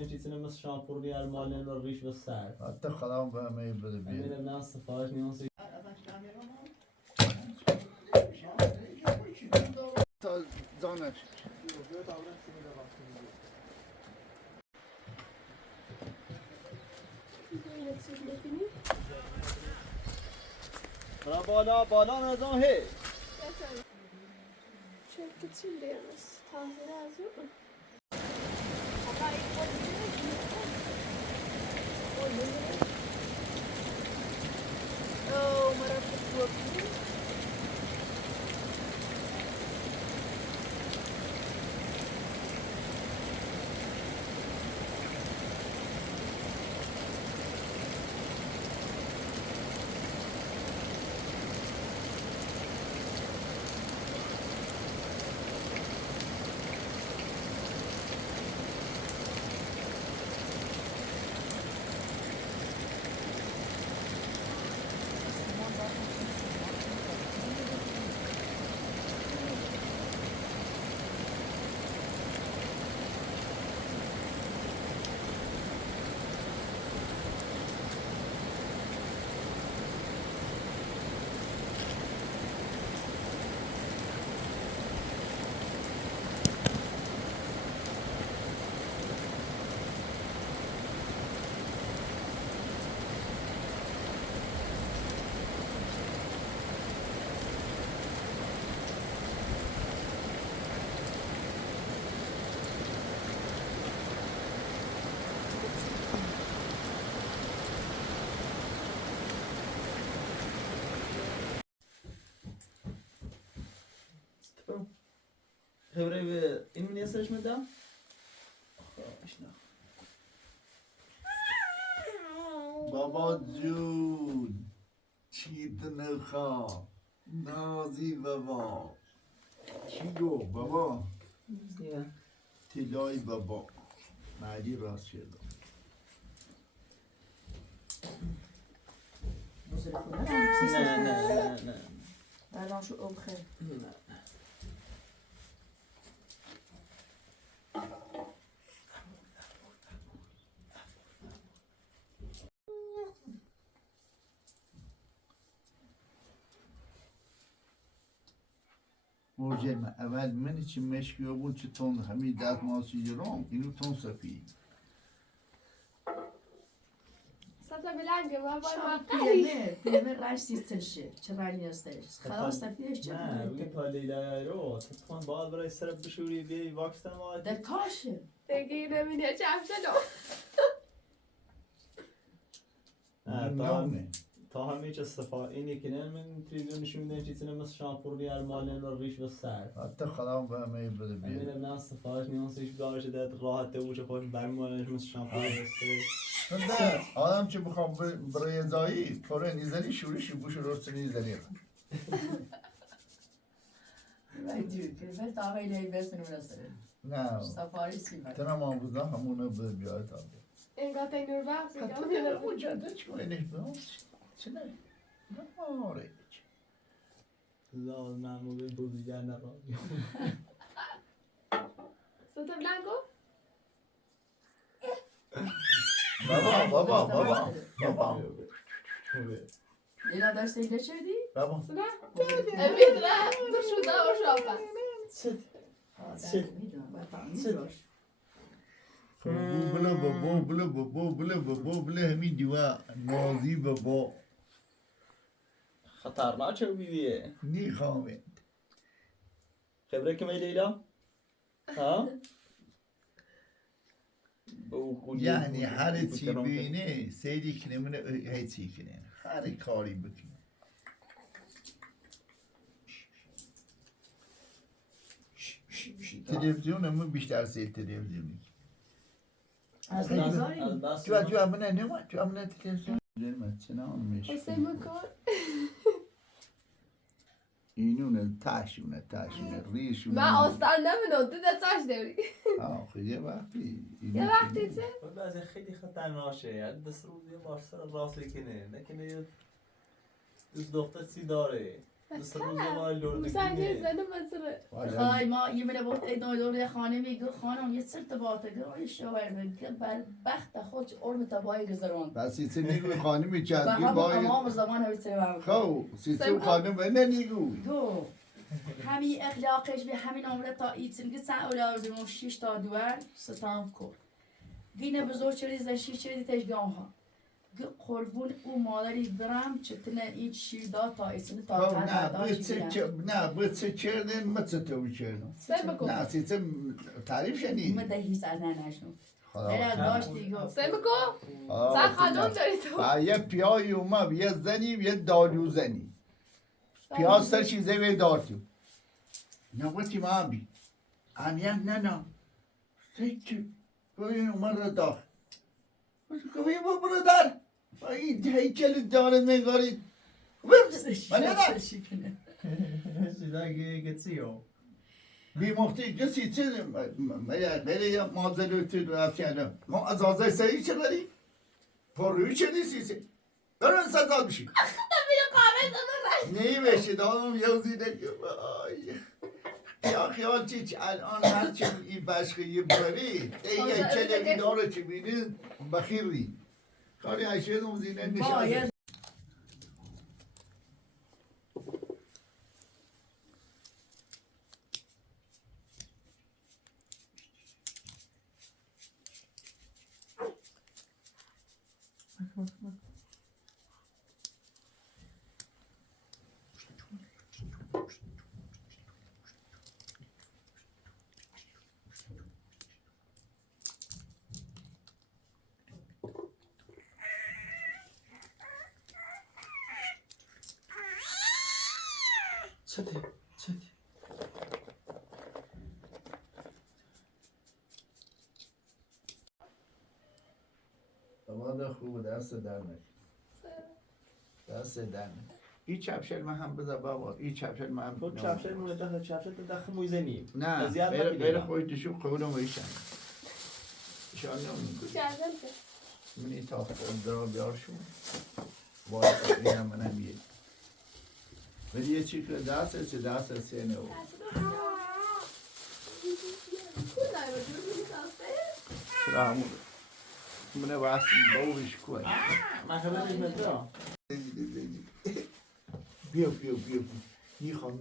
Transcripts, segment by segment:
میدن چیزی مثل شامپور المانه و ریش و سر حتی خودم به همه بده میدم بیاد نه سفارش نیاز تا زانش بالا نظام هی Köpke till deras. Ta sig där så. Oh, maar dat is goed. خبره به این نیستش میدم بابا جون چیت نخوا نازی بابا چی گو بابا تلای بابا مردی راست شد نه الان شو ابخه موجه من اول منی چی مشکی و بود چه تون همین دست ماسی جرام اینو تون سفی Sätta bilanga var bara پیمه رش سیستشه چه رنگی هستش خلاص تفیش چه نه روی پالیلا رو تطفان باید برای سر بشوری بیایی واکس تنواد در کاشه Lägg in mina kämpar då. نونه تا همه چه صفا این یکی نه من تلویزیون نشون میدن چیزی مثل شامپور المانه و ریش و سر حتی خودم به همه بده بیاد میدم نه سفارش نیازش دارش داد راحت بوچه خوش برمونش مثل شامپور هسته نه آدم چه بخوام برای زایی پره نیزنی شوریشی بوش رست نیزنی وای دیو پیمه تا هایی بس منو برسه نه سفاری سیمه تنم آموزا همونو بده بیاد تا En gata i Nurba. حتی دیگر مجدد چونه نشبه چه نه نه آره لال معمولی بودیگر نرا Sätta blanco. بابا لیلا داشته اینه چردی؟ بابا Sådär. Jag vet det. Då skjuter jag och köpa. بله همین دیوا نازی بابا خطرناک چه بیدیه نیخوامه خبره که می لیلا؟ ها؟ یعنی هر چی بینه سیدی کنه منه هیچی کنه هر کاری بکنه تلویزیون همون بیشتر سید تلویزیونی از نظاری؟ جو همونه نمه جو همونه تلویزیون من چنان میشه Och sen munkar. اینونه تاشونه ریشونه Men avstanna med något. Det där törs du. آخه یه وقتی Jag vet inte. بعضی خیلی خطرناکه یعنی دست رو یه بار سر راست کنه نکنه یه دوست دختر سی داره دستمون زمان لورد مساعدة زنم مزرعة خواهی ما یه منه بود ایدای دور خانه میگه خانم یه سر تباته گرای شوهر میگه بخت خود ارم تبایی گذران بس سیسه نیگو خانمی و چندی هم باید امام زمان همی سوام خو سیسه و خانم اینه نیگو گو همی اخلاقش به همین عمره تا ایتن که سن اولادمون 6 تا دوار ستام کرد گینه بزرگ چریز در 6 چریزی تشگاه ها قربون او مادری برم چتنه این شیر دا تا ایتن تا خو نه تا بچه چردن مچه چردن سير بكو نه سیسه تعریف شنی مدهی سر نشنو خدا اینا داشتی گو سير بكو ساعة خادم داری تو با یه پیای اومد یه زنی یه دالو زنی پیاز سر چیزه وی دارتو نگوتی ما هم بی امیه نه سیچه باید اومد رو دار کمی با برو در این هیکل داره نگاری من نه Size geçiyor. بی مختی کسی چه غیر یه مازلوتی رفت یعنی ما از آزای سایی چه داری؟ پروی چه نیستی؟ برون سزاد بشی نی بشید آنم یه زیده یا خیال چیچ الان هرچی این بشقی بری یه کلمی داره چی بینید بخیر دی کاری عشق اون زینه نشازه Çatı. والا خوب دست در نکن دست در نکن این چپشل من هم بذار بابا این چپشل من هم تو چپشل مونه داخل چپشل تو داخل مویزنی. نه غیر خواهی دشون قولم ایشن ایشان نمون كعزمت منی تاخت درا بیارشون باید اینم منم یه ولی یه چی که دست چه دست سینه و كنا يودون چرا همون منه واسه باوش کوی من خبرش نمیدونم. بیا میخوام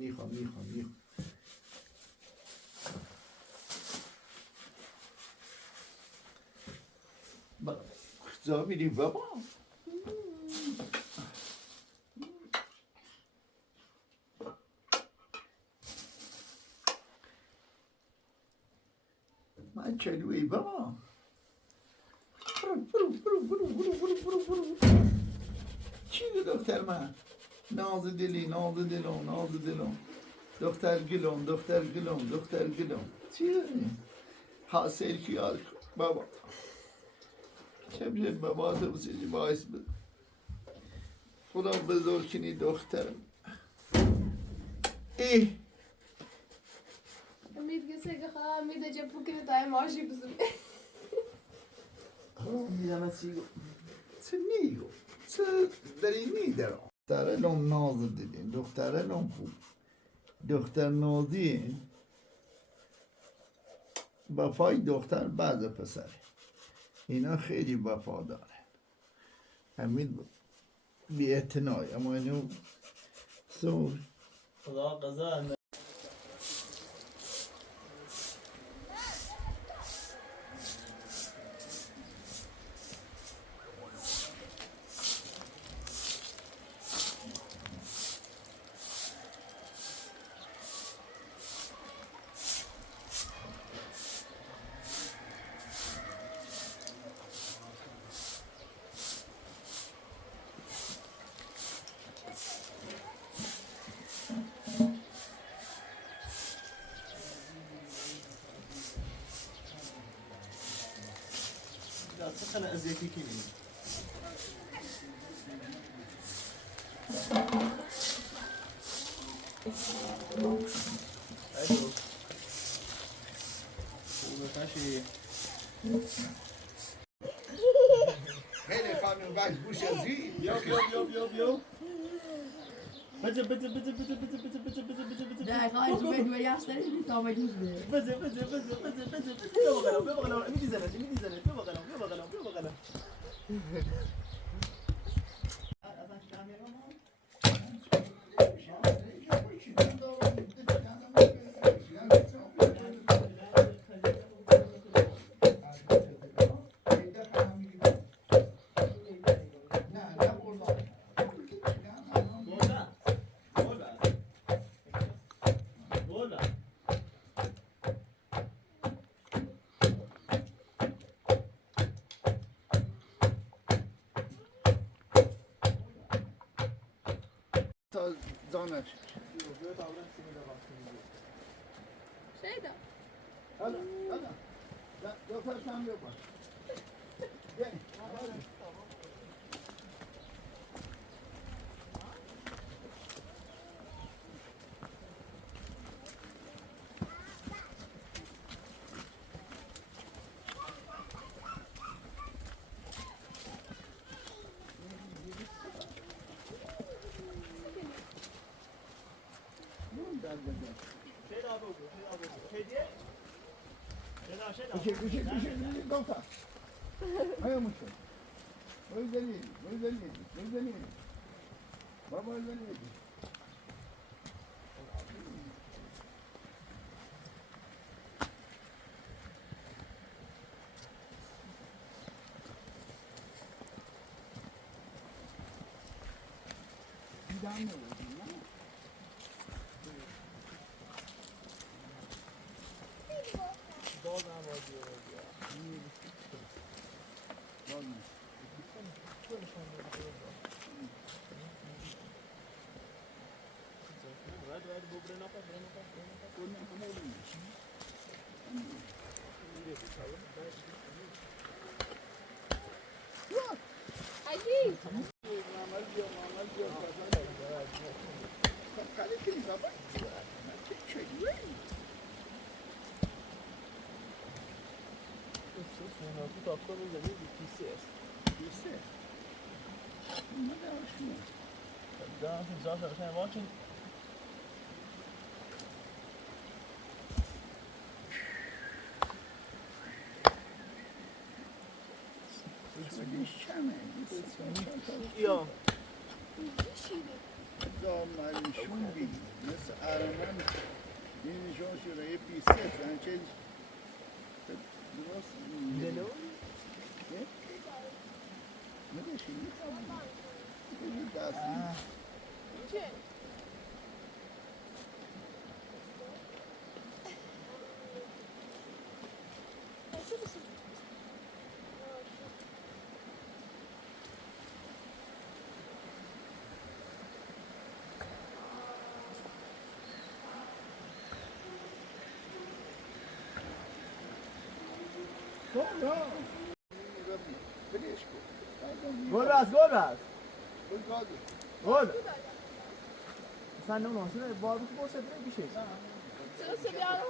کجا میری بابا من چلوی بابا برو چی دختر من ناز دلم دختر گلم چی حاصل کیار بابا چه بیشتر بابا تو بسیاری باعث بده خدا بزرگ کنی دخترم ميت قصة خا ميت جابوا كده طعم عاشي بزم میدم چی چه نیگو چه داری نیدارم دختره لام ناز دیدین دختره لام خوب دختر نازی وفای دختر بعض پسر اینا خیلی وفا داره همین بی اعتنای اما اینو سور خدا قضا خلق ازيتي كيني الو وماشي خیلی خانم بک بوش ازی يوب بزه بزه بزه بزه بزه بزه بزه بزه بزه بزه دقیقا اینجوری دو یاستری تا مجوز به بزه بزه بزه بزه بزه بزه بیا بغلم بیا بغلم میدی زنت بیا بغلم بیا بغلم بیا بغلم تا زانش شیدا هلا هلا لا دو فرش هم بیا باش بین گفت آیا موشه بایدنی بابا بایدنی دیدم نبودی نه عجیب یا دامنشون بی مثل ارمن این نشان شده یه پیسه فرانچه درست دلو مدشی این دستی چه؟ گل بس گل بس گل گل sen ne olmasın var bu boş etme bir şey Sırası bir ara.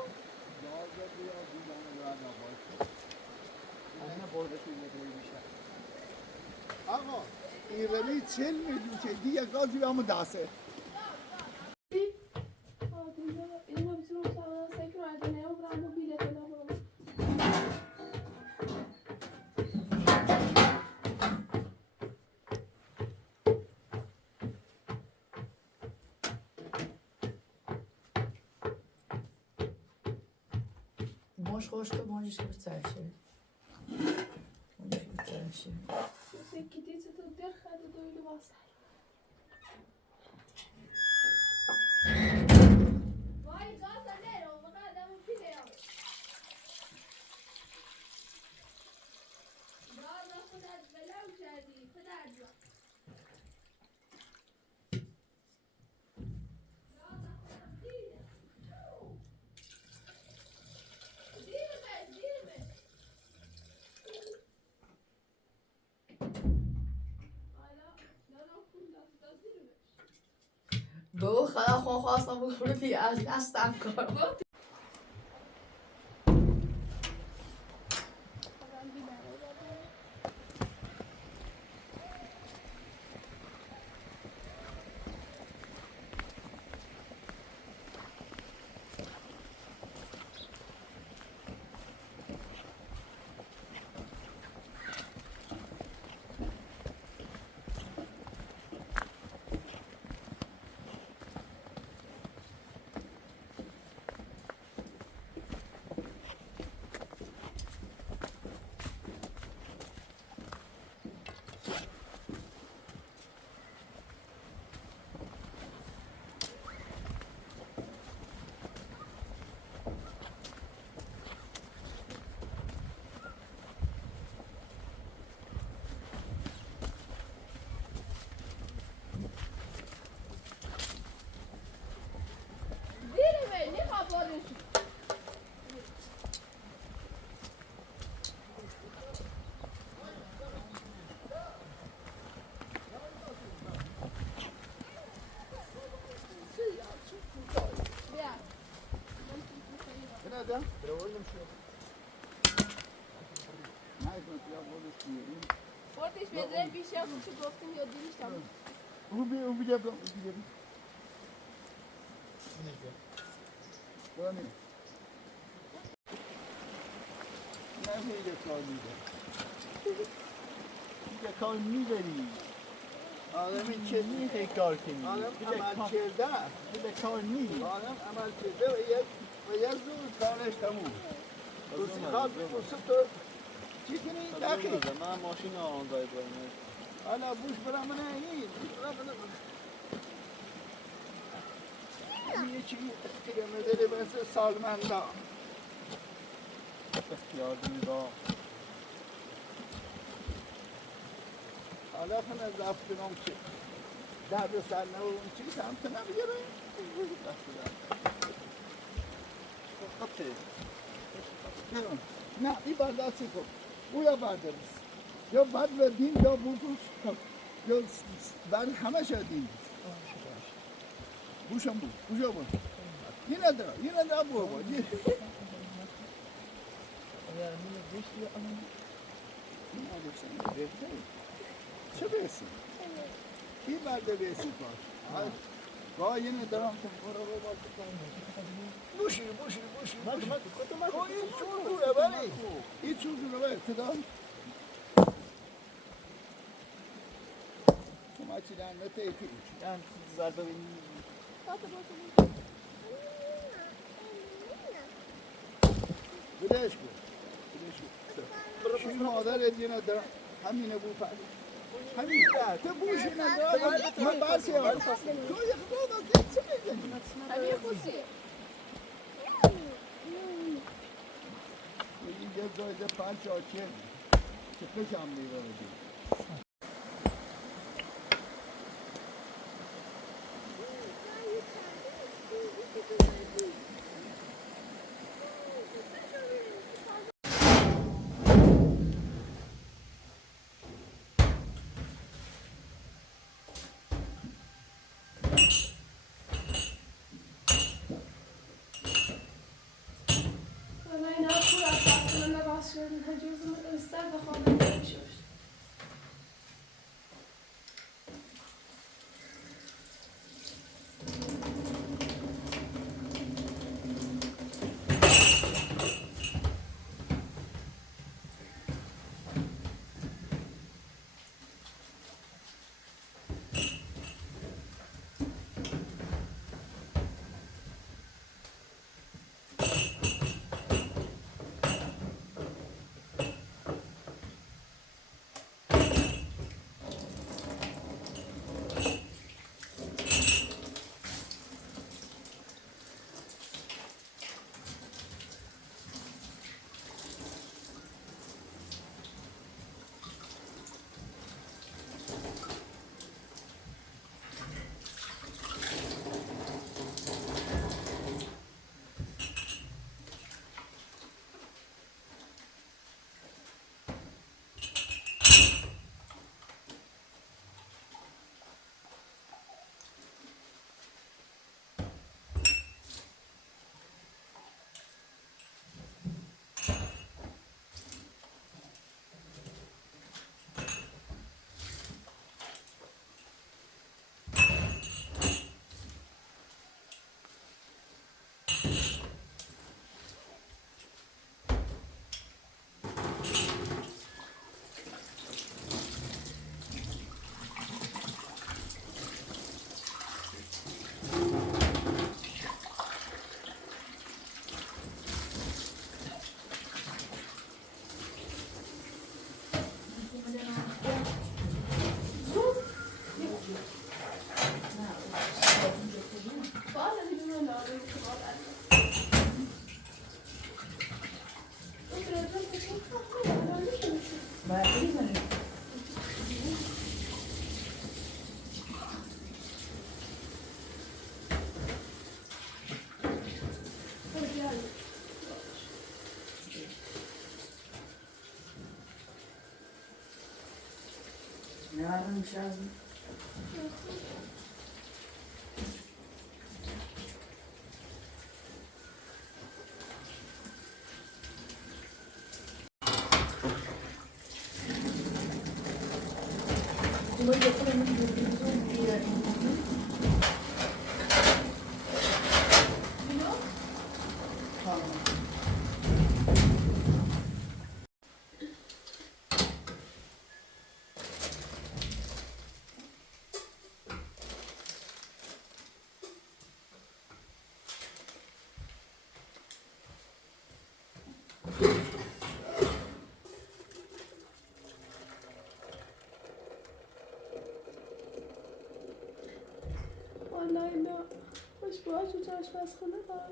آقا ایرانی 40 میلیون چه دیگه گازی به همون دسته Elime bütün ortalığı sekrar edene uğran bu biletine vurulur. Boş hoştu, boş gibi terşi. Boş gibi terşi. Você que disse do derrado do ilho vasal. Vay gata nere o kadar da bu pide ya. Daha da kadar bela uçardı, kadar da. بابا خدا خواه خواستم بکنه بی از دستم کارم ده نه یا بودش بیاریم بردش به جای بیشه همون که گفتیم یا دیریش تمام او بیده برم برم نمیده کار میده میده کار میبری آدمی که میخوای کار کنی آدم عمل کرده میده کار نی آدم عمل کرده و یک زور کارش تموم روزی خواب بسید تو چی کنی؟ دقیق من ماشین آنزای باید حالا بوش برا من این بوش برا من یه چی که مدلی مثل سالمندا یادی با حالا خونه زفتنام چی درد سر نبود چی سمت نمیگره خطه نه این بردستی کن او یا بردارست یا بد بردین یا بوش کن یا بر همه شدین بوشم بود بوشم بود یه نداره بود چه بیسی؟ کی برده بیسی باش؟ گاه یه ندارم که برو بوشی این چوزوره بلی این چوزوره بلی کدام؟ شما چی دن نتیتی؟ یعنی زرده بینی بدهش کن شوی مادرت یه ندارم همینه بود همین تو بوشی ندارم من برسی ها تو یه خدا داد چه میزنی؟ همین خوشی یه جایده پنج آچه که پشم میره بگیم والله اینا پول از دست من نباز شدن هجوز سر بخوابم نمیشوش Yarın şazım. لامبوی بکنه من تلویزیون دیره والله نه خوش باش تو آشپزخونه دارم.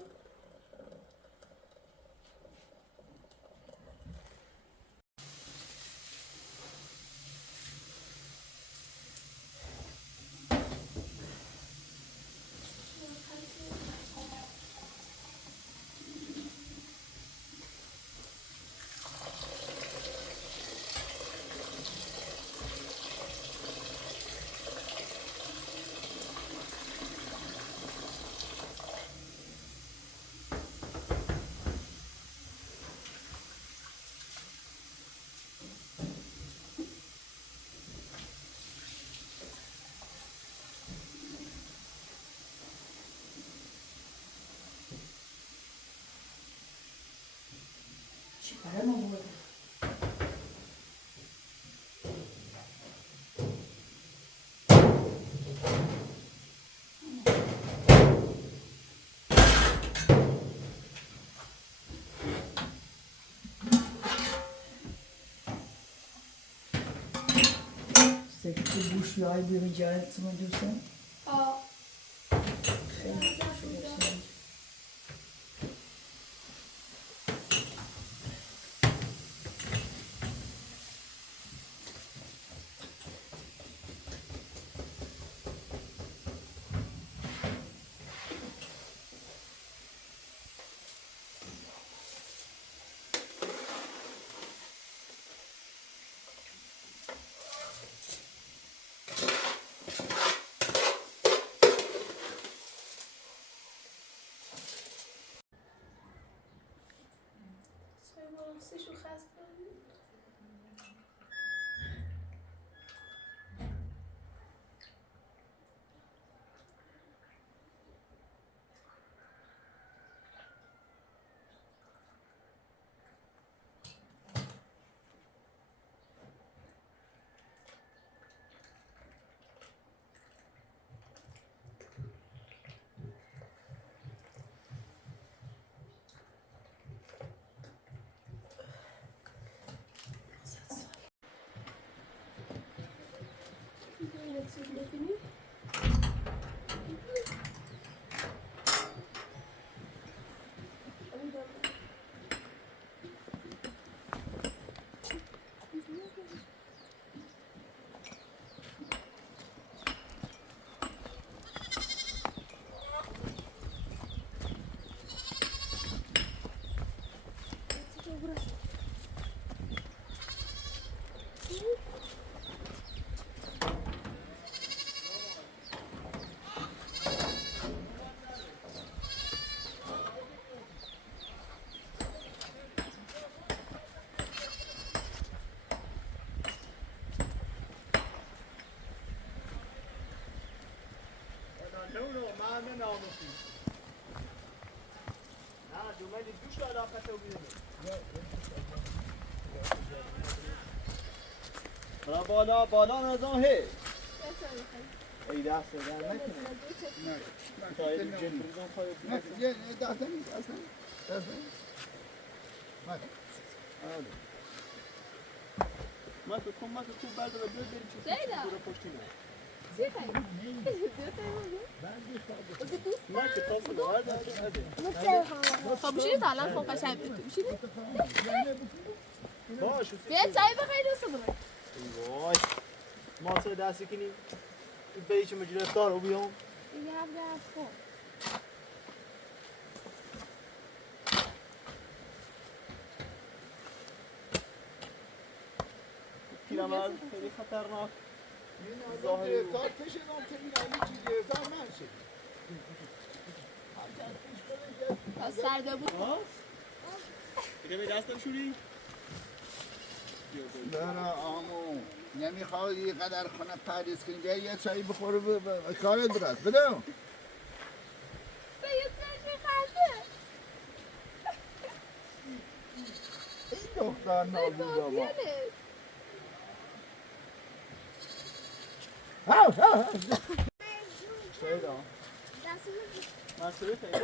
چیکاره ما بود سکتی بوش یای بیرون جایتون دوستان آه خیلی خوشگل سیشو خسته ببینی بالا بالا نظام هی ای دست در نکنه ما تو کم بعد رو بریم چیزی رو پشتی نه ما که پاس رو خب میشینید الان خب قشنگ میشینید باش یه چای بخیر دوست برو وای ما سه دستی کنیم بیچ مجرد دار رو بیام دیگه هم رفت خب پیرمرد خیلی خطرناک ظاهری کار کشیدم که این علی چی گرفتار من شد سرده بود دیگه به دستم شوری برا آمو نمیخوای یه قدر خونه پردیس کنی بیا یه چایی بخوره به کار درست بدم سید چشم خنده این دختر نازی بابا Şeyda. مسئله خیلی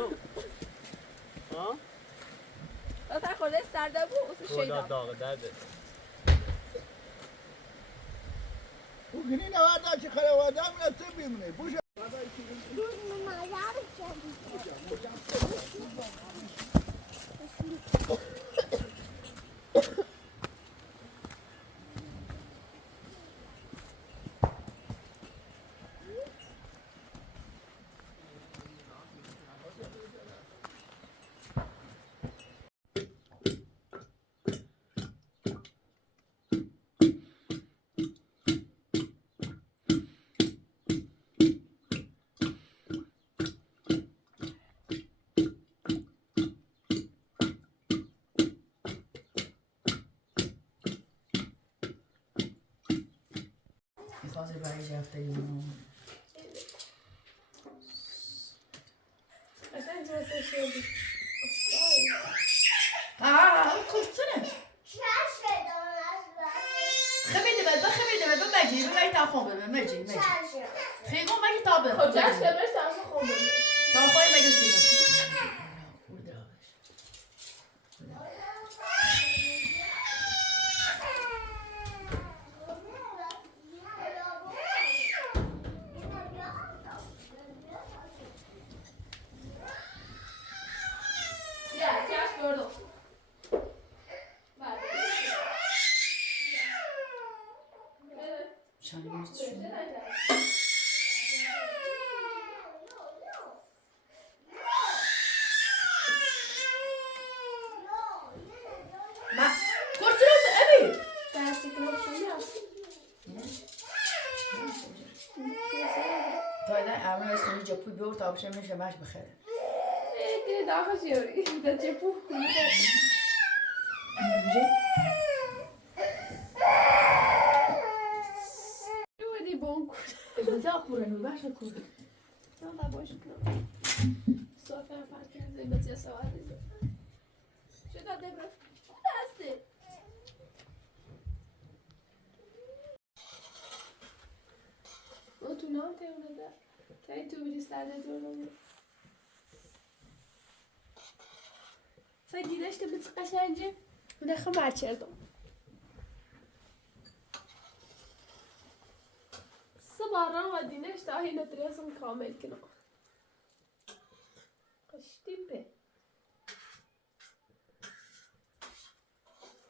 ها؟ تا خورده سرده بود خدا داغ درده بگیری نوردم چه خیلی آدم رسته بیمونه بوشه میخواست برای جفته ایمان قشنگ جلسه شدی کشتنه خمیده بد خمیده بد مجی ببری تا خون ببر مجی خیلی مجی تا ببر خب جشن بهش تماشا خوب بود تا خواهی مگه جپوی بیور تا بشه میشه مش بخره دیگه داخل شیوری ده جپو دی بون کود بزا کوره نو باش کوره نه باش کنم صافه فرق زي بس سواد شو ده دبر دسته تو نام تونه ده تای تو بری سرده دورم دیدش تو بس قشنگه نخو مرچردم صبارا و دینش تا هی نترسم کامل کنم قشتیپه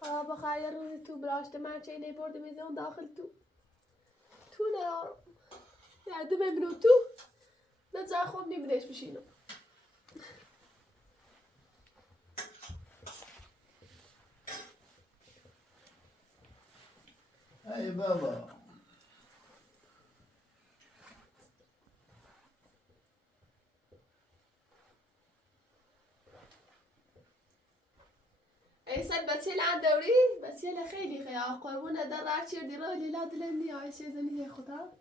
بخیر روز تو براشته مرچه نبرده میزم داخل تو ندارم یادم ببینم تو نه جای خود نمیدهش بشینم ای بابا ایسال بچه لندوری بچه خیلی قربون در رچی و دیرا لیلا دلندی آیشه زنی خدا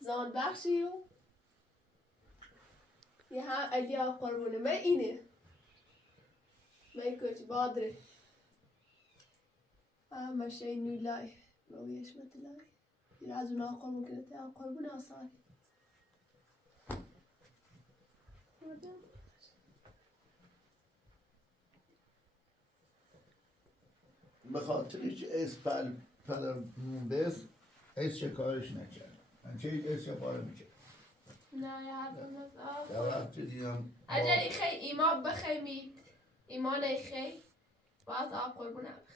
زان بخشی و یه هم علیا قربونه من اینه من کچ بادره مشه نولای رویش متلای یه از اونا قربون کنه قربون آسان به خاطرش از پدر بس از چه کارش نکرد من چه از چه کار میکرد نه یار در وقت دیدم اجلی خی ایمان بخیمید ایمان خی باز آب قربون بخی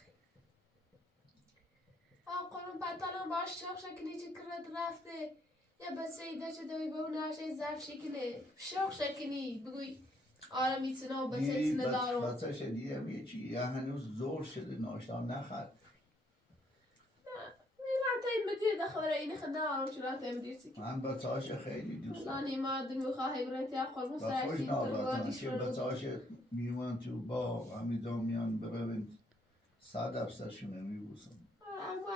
آب قربون پتالم باش شخ شکنی چه کرد رفته یه بسه ایده چه دوی به اون نشه زرف شکنه شخ شکنی بگوی آره میتونه و بسه ایتونه دارم بسه شدیدم یه چی یه هنوز زور شده ناشتام نخد من تایم مدیر دخوره اینه خدارم چرا تایم مدیر سیکی من بچه‌هاش خیلی دوست دارم لانی ما دل میخواهی برنتی ها قربون خوش سرشتی نابراتم که بچه‌هاش میومن تو با همیدا میان بروین 100% شونه میبوسم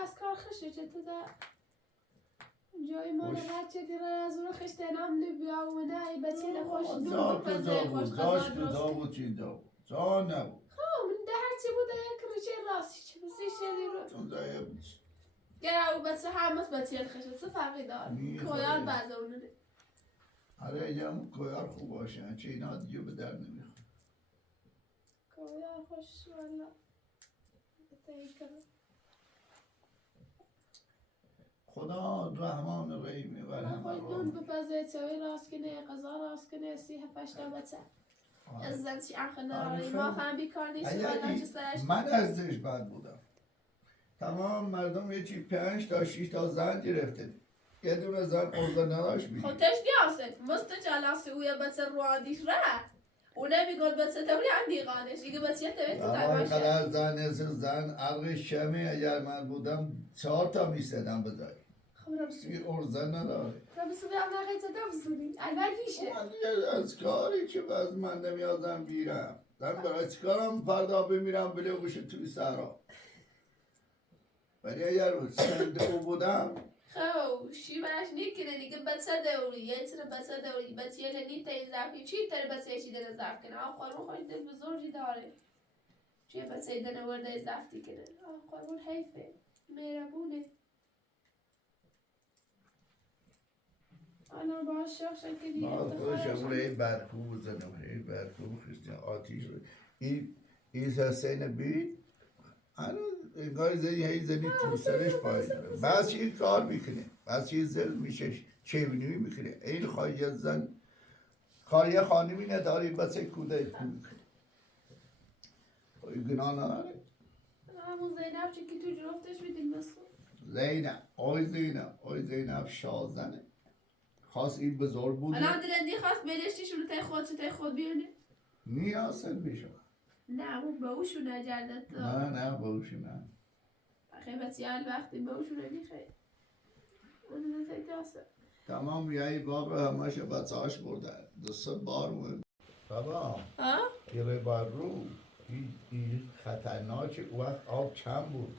از کار خشه چطور در جای ما خوش. بچه دیره از اون خشته نام نبیا و نه ای بچه خوش دور زا بپزه کجا خوش بود زاش قضا کجا درست بود چی دا بود زا نبود من ده هرچی بوده یک ریچه راستی چه بسی شدی رو چون زایه بود گره او بچه همت بچه خشه چه فرقی دار می‌خوره. کویار بعض اونه ده آره اگه هم کویار خوب باشه چه اینا دیگه به در نمیخواد کویار خوش والا بتایی کنم خدا رحمان رحیم بر همه خوش نون را بپزه چوی راست کنه قضا راست کنه سی هفشتا بچه از زنشی آخه آره، نراری خیلی. ما هم بیکار نیست اگر والا این- چه سرش من ازش بد بودم تمام مردم یه چی 5 تا 6 تا زن گرفته یه دونه زن ارزه نداشت خب بیدیم تشگیاسه مستجلاسی ويا بس الرواديش راح ونبي قول بس توري عندي غانش يقول بس يتبي اما تتعب اینقدر زن از زن عرق شمه اگر من بودم 4 تا میستدم بزایی خبر بسوني یه ارزه نداره بسوني أنا غير تدام بسوني البريشة من دیگه از کاری که از من نمیازم بیرم من برای چیکارم فردا بمیرم بلوگوش توی سهرا ولی اگر صندوق بودم خو شي باش نيكنا نيجي بس دوري يتر بس دوري بس يلا نيتا يزعفي شي ترى بس يشي دنا زعف كنا آخر روح ده بزور جداره شي بس يدنا ورده يزعفتي كنا آخر روح حيفه ميرابونه أنا بعشق شكلي ما خودشم افتخارش روی برکو بزنم هی برکو خیلی آتیش رو این حسین بید هنوز انگار زنی هی زنی تو سرش پای داره بس این کار میکنه بس این زل میشه چیونی میکنه این خواهی زن کاری خانمی نداری بس کوده میکنه گناه نداره همون زینب چه که تو جرفتش بدیم بسو زینب آی زینب شازنه خواست این بزرگ بوده الان دلندی خواست بلشتی شونو تای خود بیونه نیاسل بشه نه اون به اوشو نجردت نه باشی نه خیبت یال وقتی به اوشو نمیخواه اون نتای داسته تمام یه باغ رو همش بچه‌هاش بردن 2 بار مون بابا ها؟ یه بار رو این خطرناک وقت آب کم بود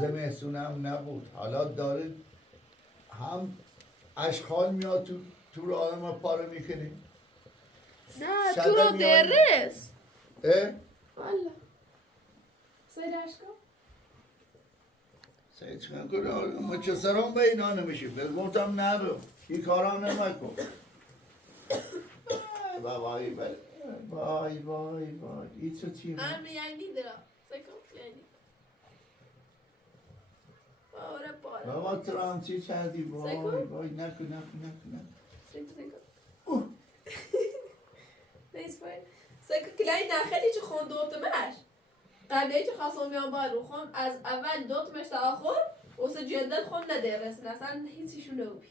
زمستون هم نبود حالا داره هم اشخال میاد تو رو آدم پاره میکنی نه شده تو رو میاد. درس اه؟ والا سیدش کن سعی چکن کنه مچسران به اینا نمیشه بگفتم نرو این کارا نمکن بابایی وای این چه چی من یعنی درم سکم یعنی باره باره بابا ترانسی کردی سکون؟ وای نکن سکم نیست باید سکم کلای نخلی چه خون دوتمش قبلی چه خواستم بیان باید رو خون از اول دوتمش تا آخر واسه جدل خون ندرسن اصلا هیچیشو نوبی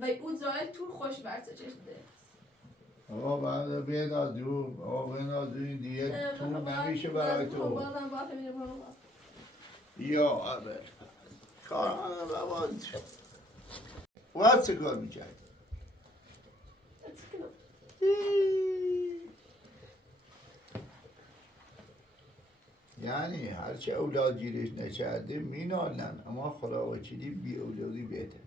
و اون زایل طول خوش برسه چشم درس بابا بعد بیاد جو بابا بیاد جو دیگه تو نمیشه برای تو بازم باید میره برام یا اول کارانه بابا باید چه کار میکرد یعنی هرچه اولاد گیرش نکرده مینالن اما خدا وکیلی بی اولادی بهتر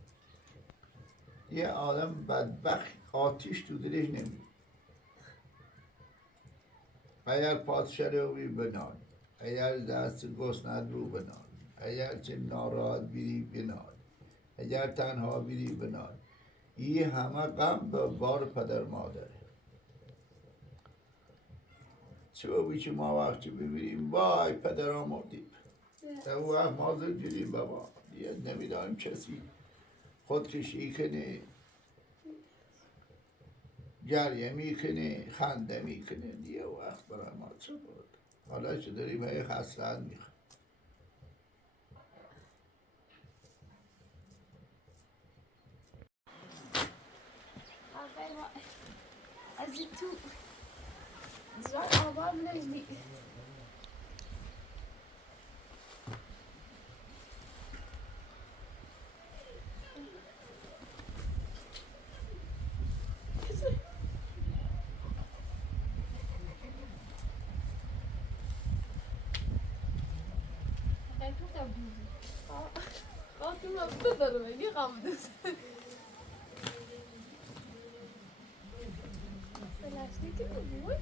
یه آدم بدبخت آتیش تو دلش نمید اگر پادشاه رو بی بنال اگر دست گسند رو بنال اگر چه ناراحت بیری بنال اگر تنها بیری بنال این همه غم به بار پدر مادره چه بی که ما وقتی ببینیم وای پدر آمردیم اون وقت ما زنجیریم بابا دیگه نمیدانیم کسی خودکشی کنه گریه میکنه خنده میکنه دیگه وقت برای ما چه بود حالا چه داریم هی خسلت میخواه از تو زار آبام نجمی که من بدارم اینی قامده فلاشتی که نمیوی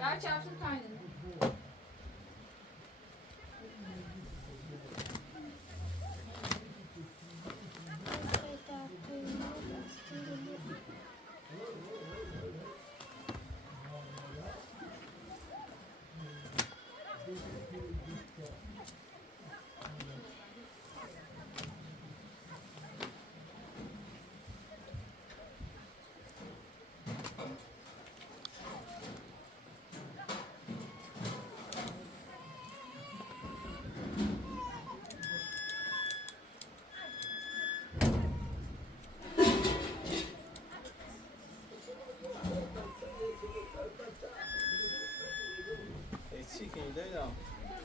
Ya çarpsın kaynadı. چی که دیدم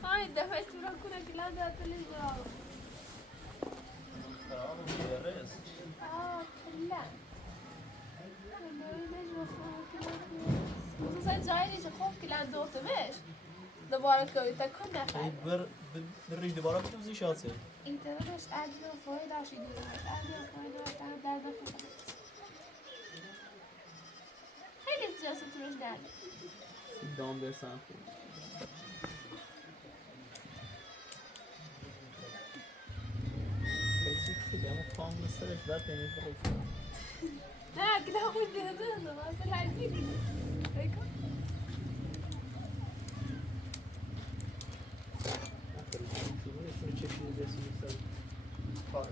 های دفعه چورا کنه کلا داتلی برای خراب می‌رس کلا خصوصا جایی نیست خوب کلا دوتا بش دوباره کوی تکن نخیر بر دوباره بتوزی شاته اینترنتش ادی و فاید داشتی ادی و فاید داشتی در دفعه خیلی جلسه توش درده دام برسن چی که اما پام مسترش بعد نمی بروف نه کلا خود دیده مثلا هرچی دیده بکن چه چیزی دستی مثل کاره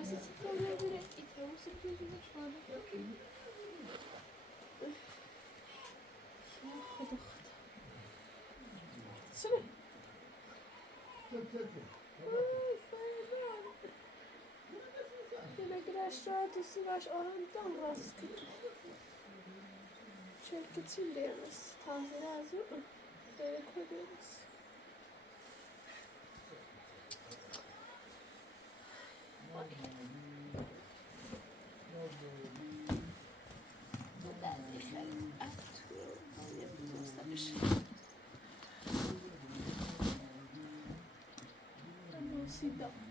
Nossa, esse problema direito. Então, você precisa de fora. Şöyle. Ay, fayda. Demek ki aşağı sıraş orantan rast kötü. Şirket şimdi yalnız. Taze lazım mı? Böyle koyuyoruz. Não se dá.